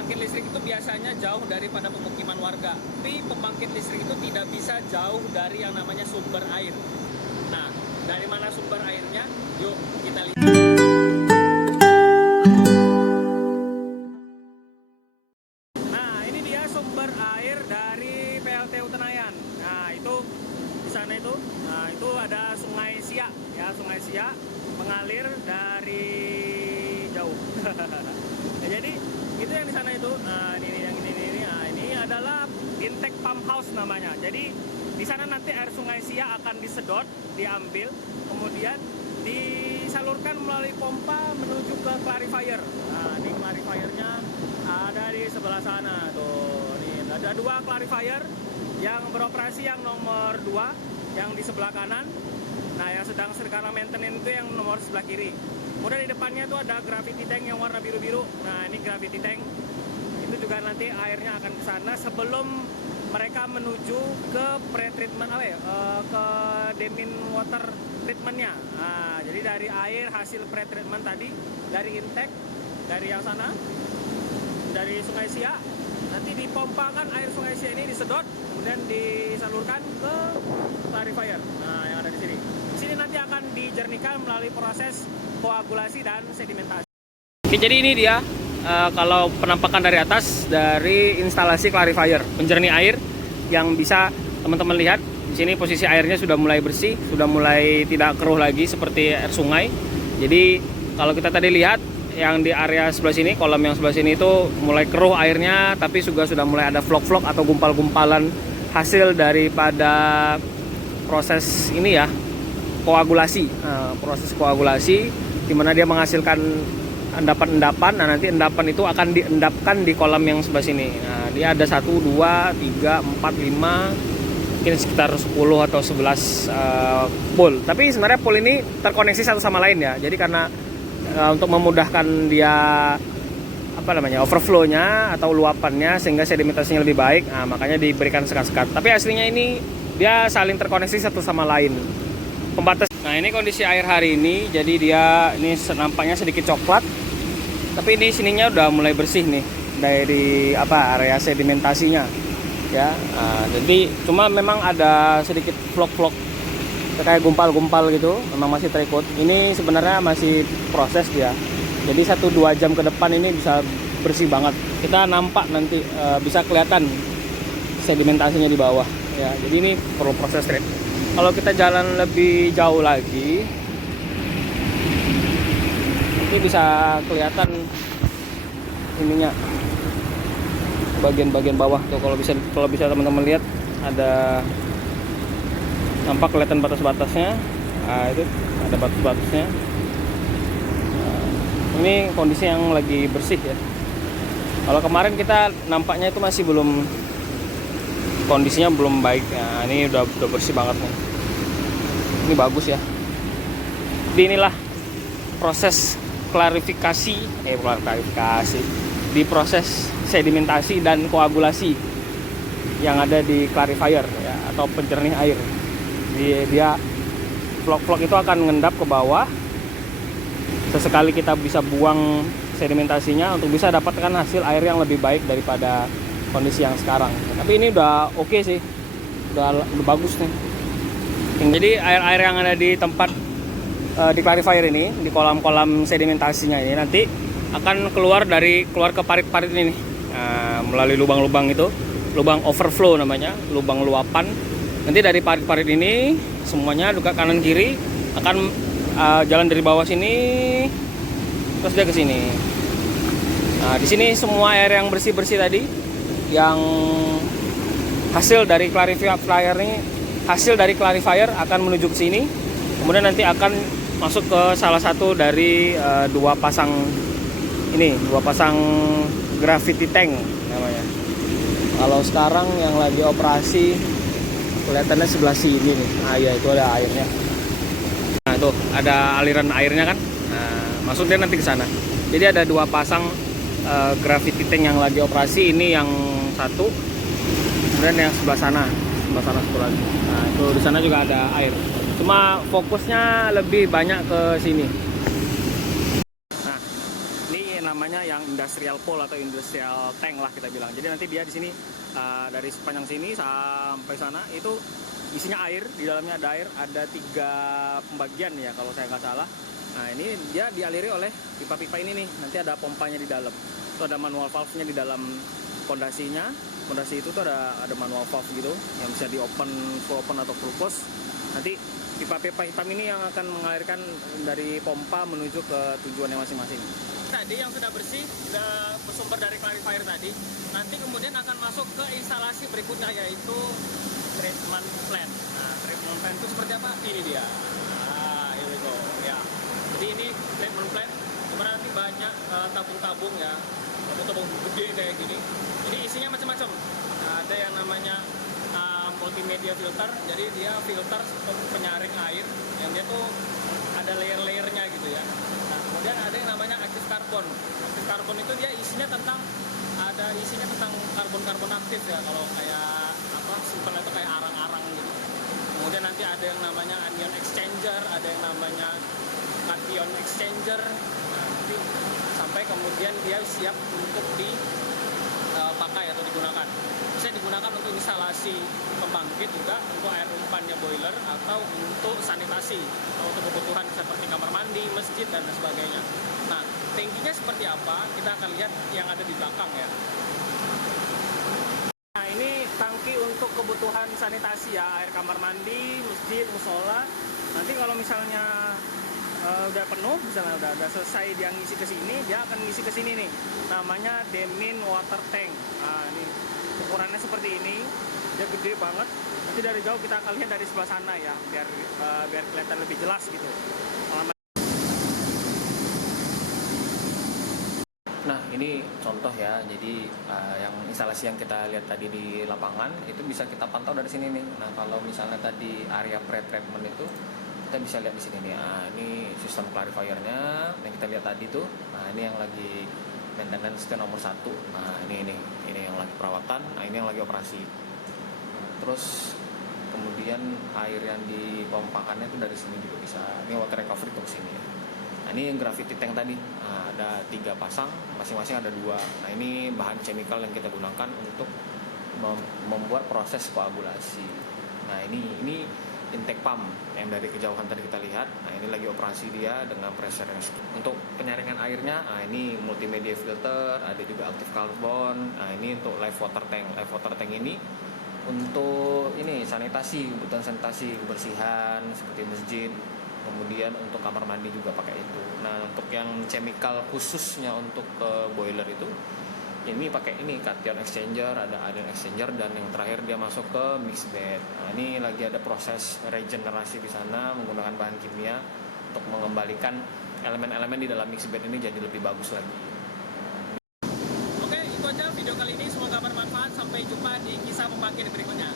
pembangkit listrik itu biasanya jauh daripada pemukiman warga. Tapi pembangkit listrik itu tidak bisa jauh dari yang namanya sumber air. Nah, dari mana sumber airnya? Yuk kita lihat. Nah, ini dia sumber air dari PLTU Tenayan. Nah, itu di sana itu. Nah, itu ada Sungai Siak ya, Sungai Siak mengalir dari jauh. Ya, jadi itu yang di sana itu. Nah, ini yang ini. Nah, ini adalah intake pump house namanya. Jadi di sana nanti air Sungai Siak akan disedot, diambil, kemudian disalurkan melalui pompa menuju ke clarifier. Nah, ini clarifiernya ada di sebelah sana tuh. Nih, ada 2 clarifier yang beroperasi, yang nomor 2 yang di sebelah kanan. Nah, yang sedang sekarang maintenance itu yang nomor sebelah kiri. Kemudian di depannya itu ada gravity tank yang warna biru-biru. Nah, ini gravity tank. Itu juga nanti airnya akan ke sana sebelum mereka menuju ke pre-treatment ke demin water treatmentnya. Nah, jadi dari air hasil pre-treatment tadi, dari intake, dari yang sana, dari Sungai Siak, nanti dipompakan air Sungai Siak ini, disedot, kemudian disalurkan ke clarifier. Nah, yang ada di sini. Di sini nanti akan dijernihkan melalui proses koagulasi dan sedimentasi. Oke, jadi ini dia kalau penampakan dari atas dari instalasi clarifier, penjernih air yang bisa teman-teman lihat. Di sini posisi airnya sudah mulai bersih, sudah mulai tidak keruh lagi seperti air sungai. Jadi kalau kita tadi lihat yang di area sebelah sini, kolam yang sebelah sini itu mulai keruh airnya, tapi juga sudah mulai ada vlog-vlog atau gumpal-gumpalan hasil daripada proses ini ya, koagulasi. Nah, proses koagulasi di mana dia menghasilkan endapan-endapan. Nah, nanti endapan itu akan diendapkan di kolam yang sebelah sini. Nah, dia ada 1, 2, 3, 4, 5, mungkin sekitar 10 atau 11 pool. Tapi sebenarnya pool ini terkoneksi satu sama lain ya. Jadi karena untuk memudahkan dia overflow-nya atau luapannya sehingga sedimentasinya lebih baik, nah, makanya diberikan sekat-sekat. Tapi aslinya ini dia saling terkoneksi satu sama lain. Pembatas. Nah, ini kondisi air hari ini. Jadi dia ini nampaknya sedikit coklat. Tapi ini sininya udah mulai bersih nih dari area sedimentasinya. Ya. Nah, jadi cuma memang ada sedikit vlog-vlog kayak gumpal-gumpal gitu, memang masih terikut. Ini sebenarnya masih proses dia. Jadi 1-2 jam ke depan ini bisa bersih banget. Kita nampak nanti bisa kelihatan sedimentasinya di bawah. Ya, jadi ini perlu proses trip. Kalau kita jalan lebih jauh lagi, ini bisa kelihatan ininya, bagian-bagian bawah tuh. Kalau bisa teman-teman lihat ada, nampak kelihatan batas-batasnya. Nah, itu ada batas-batasnya. Nah, ini kondisi yang lagi bersih ya. Kalau kemarin kita nampaknya itu masih belum, kondisinya belum baik. Nah, ini udah bersih banget nih. Ini bagus ya. Jadi inilah proses klarifikasi, di proses sedimentasi dan koagulasi yang ada di clarifier ya, atau penjernih air. Dia vlog-vlog itu akan mengendap ke bawah. Sesekali kita bisa buang sedimentasinya untuk bisa dapatkan hasil air yang lebih baik daripada kondisi yang sekarang. Tapi ini udah oke sih, udah bagus nih. Jadi air-air yang ada di tempat di clarifier ini, di kolam-kolam sedimentasinya ini nanti akan keluar ke parit-parit ini, melalui lubang-lubang itu, lubang overflow namanya, lubang luapan. Nanti dari parit-parit ini semuanya juga kanan kiri akan jalan dari bawah sini terus dia ke sini. Nah, di sini semua air yang bersih-bersih tadi, yang hasil dari clarifier ini, hasil dari clarifier akan menuju ke sini. Kemudian nanti akan masuk ke salah satu dari 2 pasang gravity tank namanya. Kalau sekarang yang lagi operasi kelihatannya sebelah sini nih. Nah, ya itu ada airnya. Nah, itu ada aliran airnya kan. Nah, masuk dia nanti ke sana. Jadi ada 2 pasang gravity tank yang lagi operasi. Ini yang satu, kemudian yang sebelah sana satu lagi. Nah, itu di sana juga ada air. Cuma fokusnya lebih banyak ke sini. Nah, ini namanya yang industrial pool atau industrial tank lah kita bilang. Jadi nanti dia di sini dari sepanjang sini sampai sana itu isinya air, di dalamnya ada air, ada 3 pembagian ya kalau saya nggak salah. Nah ini dia dialiri oleh pipa-pipa ini nih, nanti ada pompanya di dalam. Itu ada manual valve-nya di dalam pondasinya. Pondasi itu tuh ada manual valve gitu yang bisa di open, full open atau full close. Nanti pipa-pipa hitam ini yang akan mengalirkan dari pompa menuju ke tujuannya masing-masing. Tadi yang sudah bersih, sudah bersumber dari clarifier tadi, nanti kemudian akan masuk ke instalasi berikutnya yaitu treatment plant. Nah, treatment plant itu seperti apa? Ini dia. Nah, here we go. Ya. Jadi ini treatment plant, dimana nanti banyak tabung-tabung ya, tabung-tabung gede kayak gini. Jadi isinya macam-macam. Nah, ada yang namanya multimedia filter, jadi dia filter untuk penyaring air, yang dia tuh ada layer-layernya gitu ya. Nah, kemudian ada yang namanya aktif karbon. Aktif karbon itu dia isinya tentang karbon-karbon aktif ya, kalau kayak apa simpelnya itu kayak arang-arang gitu. Kemudian nanti ada yang namanya anion exchanger, ada yang namanya cation exchanger. Nah, nanti sampai kemudian dia siap untuk dipakai atau digunakan. Bisa digunakan untuk instalasi pembangkit juga, untuk air umpannya boiler, atau untuk sanitasi, atau untuk kebutuhan seperti kamar mandi, masjid, dan sebagainya. Nah, tangkinya seperti apa? Kita akan lihat yang ada di belakang ya. Nah, ini tangki untuk kebutuhan sanitasi ya, air kamar mandi, masjid, musola. Nanti kalau misalnya udah penuh, misalnya udah selesai dia ngisi ke sini, dia akan ngisi ke sini nih. Namanya Demin Water Tank. Nah, ini ukurannya seperti ini, dia gede banget. Nanti dari jauh kita akan lihat dari sebelah sana ya, biar kelihatan lebih jelas gitu. Nah ini contoh ya, jadi yang instalasi yang kita lihat tadi di lapangan itu bisa kita pantau dari sini nih. Nah kalau misalnya tadi area pre-treatment itu kita bisa lihat di sini nih. Nah, ini sistem clarifiernya yang kita lihat tadi tuh. Nah ini yang lagi maintenance itu nomor 1. Nah ini yang lagi perawatan. Nah ini yang lagi operasi. Terus kemudian air yang dipompakannya itu dari sini juga bisa. Ini water recovery ke sini. Nah ini yang gravity tank tadi. Nah, ada 3 pasang, masing-masing ada 2. Nah ini bahan chemical yang kita gunakan untuk membuat proses koagulasi. Nah ini intake pump yang dari kejauhan tadi kita lihat. Nah ini lagi operasi dia dengan pressure yang untuk penyaringan airnya. Nah ini multimedia filter, ada juga aktif karbon. Nah ini untuk live water tank. Live water tank ini untuk ini sanitasi, kebutuhan sanitasi, kebersihan seperti masjid. Kemudian untuk kamar mandi juga pakai itu. Nah untuk yang chemical khususnya untuk boiler itu, ini pakai ini cation exchanger, ada anion exchanger, dan yang terakhir dia masuk ke mixed bed. Nah ini lagi ada proses regenerasi di sana menggunakan bahan kimia untuk mengembalikan elemen-elemen di dalam mixed bed ini jadi lebih bagus lagi. Oke, itu aja video kali ini, semoga bermanfaat. Sampai jumpa di kisah pembangkit berikutnya.